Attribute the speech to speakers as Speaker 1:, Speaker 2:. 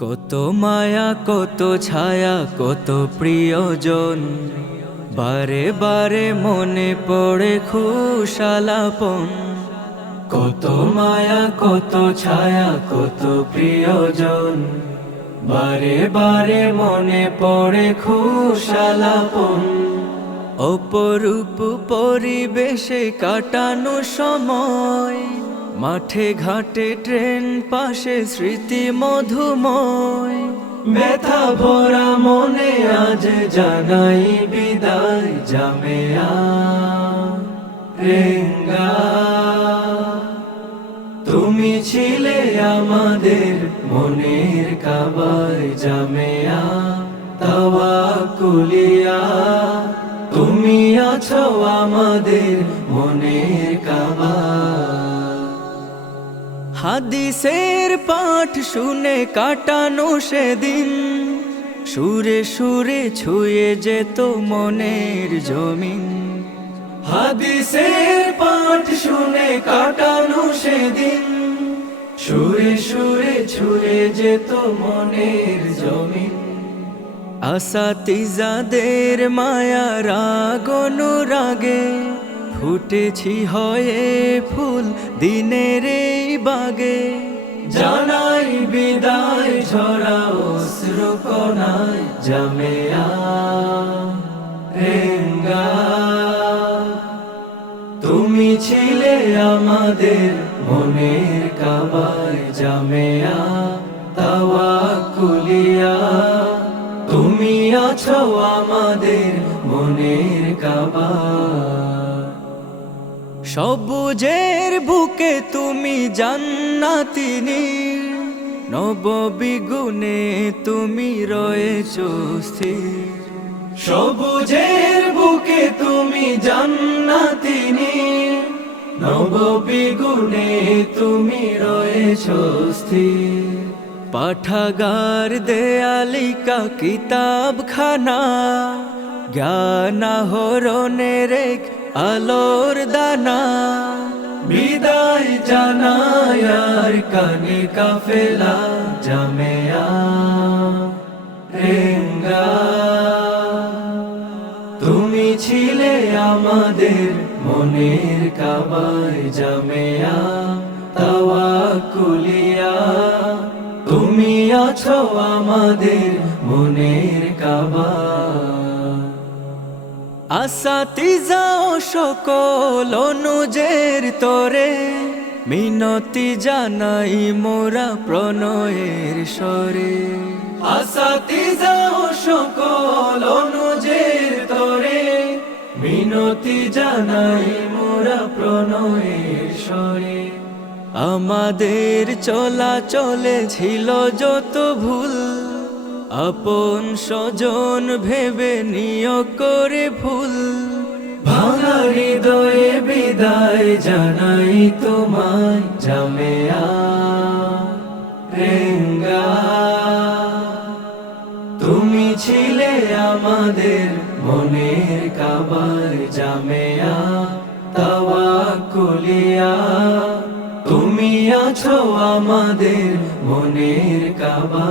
Speaker 1: কত মায়া, কত ছায়া, কত প্রিয়জন। বারে বারে মনে পড়ে খুশালাপন। কত মায়া, কত ছায়া, কত প্রিয়জন। বারে বারে মনে পড়ে খুশালাপন। অপরূপ পরিবেশে কাটানো সময়। মাঠে ঘাটে ট্রেন পাশে স্মৃতি মধুময়। ব্যথা ভরা মনে আজ জানাই বিদায়, জামেয়া রেঙ্গা। তুমি ছিলে আমাদের মনের কাবায়, জামেয়া তাওয়া কুলিয়া তুমি আছো আমাদের মনের কাবা হাদিসের পাঠ শুনে কাটানো সেদিন। সুরে সুরে ছুঁয়ে যেত মনের জমিন। হাদিসের পাঠ শুনে কাটানো সেদিন। সুরে সুরে ছুঁয়ে যেত মনের জমিন। আসাতিজাদের মায়া রাগ অনুরাগে ফুটেছি হয়ে ফুল দিনের বাগে। জানাই বিদায়, ঝরা অশ্রু কণায় জামেয়া রেঙ্গা। তুমি ছিলে আমাদের মনের কাবায় জামেয়া তাওয়া কুলিয়া তুমি আছো আমাদের মনের কাবা সবুজের বুকে তুমি জান্নাতিনি নববিগুণে তুমি রয়েছ স্থির। সবুজের বুকে তুমি জান্নাতিনি নববিগুণে তুমি রয়েছ স্থির। পাঠাগার দেয়ালিকা কিতাব খানা জ্ঞান হরণের এক আলোর দানা। বিদায় জানায়ার কানে কাফেলা, জামেয়া, রেঙ্গা। তুমি ছিলে আমাদের মনের কাবায়, জামেয়া তাওয়া কুলিয়া তুমি আছো আমাদের মনের কাবা আসাতি যাও সকল অনুজের তোরে, মিনতি জানাই মোরা প্রণয়ের স্বরে। আসাতি যাও সকল অনুজের তোরে, মিনতি জানাই মোরা প্রণয়ের স্বরে। আমাদের চলা চলে ছিল যত ভুল আপন স্বজন ভেবে নিয়োগ করে ফুল ভাঙা হৃদয়ে বিদায় জানাই তোমায় জামেয়া, রেঙ্গা। তুমি ছিলে আমাদের মনের কাবার জামেয়া তাওয়া কুলিয়া তুমি আছো আমাদের মনের কাবা